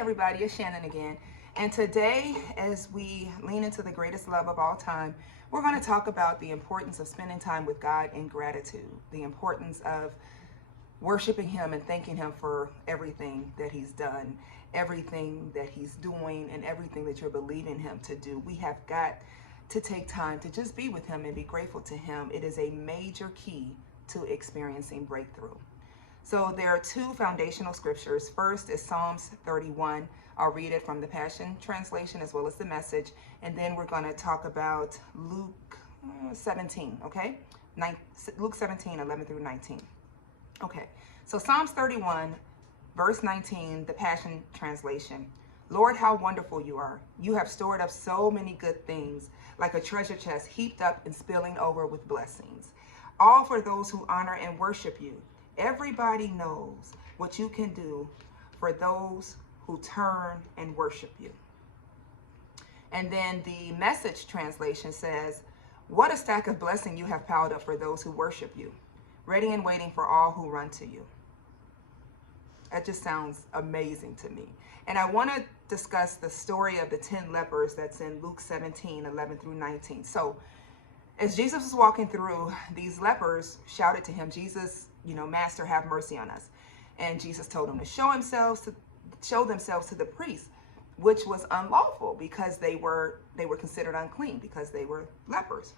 everybody, it's Shannon again. And today, as we lean into the greatest love of all time, we're going to talk about the importance of spending time with God in gratitude, the importance of worshiping Him and thanking Him for everything that He's done, everything that He's doing, and everything that you're believing Him to do. We have got to take time to just be with Him and be grateful to Him. It is a major key to experiencing breakthrough. So there are two foundational scriptures. First is Psalms 31. I'll read it from the Passion Translation as well as the Message. And then we're going to talk about Luke 17, okay? Luke 17, 11 through 19. Okay, so Psalms 31, verse 19, the Passion Translation. Lord, how wonderful you are. You have stored up so many good things, like a treasure chest heaped up and spilling over with blessings. All for those who honor and worship you. Everybody knows what you can do for those who turn and worship you. And then the Message translation says, what a stack of blessing you have piled up for those who worship you, ready and waiting for all who run to you. That just sounds amazing to me. And I want to discuss the story of the 10 lepers that's in Luke 17, 11 through 19. So as Jesus was walking through, these lepers shouted to him, Jesus, Master, have mercy on us. And Jesus told them to show themselves to the priests, which was unlawful because they were considered unclean because they were lepers.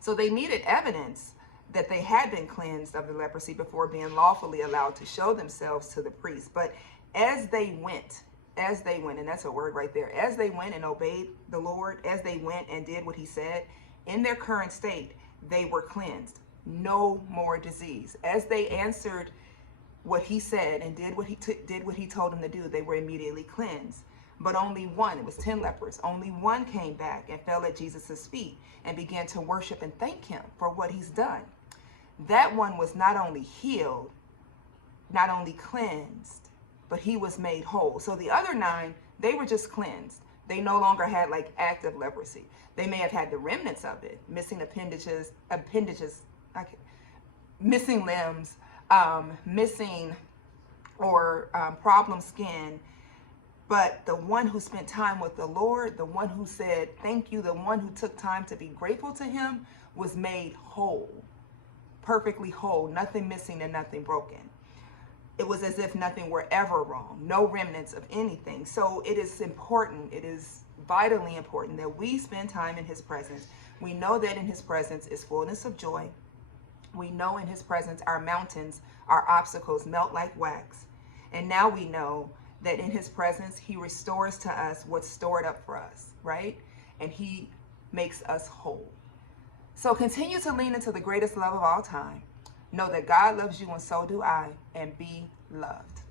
So they needed evidence that they had been cleansed of the leprosy before being lawfully allowed to show themselves to the priests. But as they went, and that's a word right there, as they went and obeyed the Lord, as they went and did what He said, in their current state, they were cleansed. No more disease. As they answered what He said and did what He told them to do, they were immediately cleansed. But only one, it was 10 lepers, only one came back and fell at Jesus' feet and began to worship and thank Him for what He's done. That one was not only healed, not only cleansed, but he was made whole. So the other 9, they were just cleansed. They no longer had like active leprosy. They may have had the remnants of it, missing appendages, missing limbs, missing or problem skin. But the one who spent time with the Lord, the one who said thank you, the one who took time to be grateful to Him, was made whole, perfectly whole, nothing missing and nothing broken. It was as if nothing were ever wrong, no remnants of anything. So it is important, it is vitally important that we spend time in His presence. We know that in His presence is fullness of joy. We know in His presence our mountains, our obstacles melt like wax. And now we know that in His presence He restores to us what's stored up for us, right? And He makes us whole. So continue to lean into the greatest love of all time. Know that God loves you and so do I, and be loved.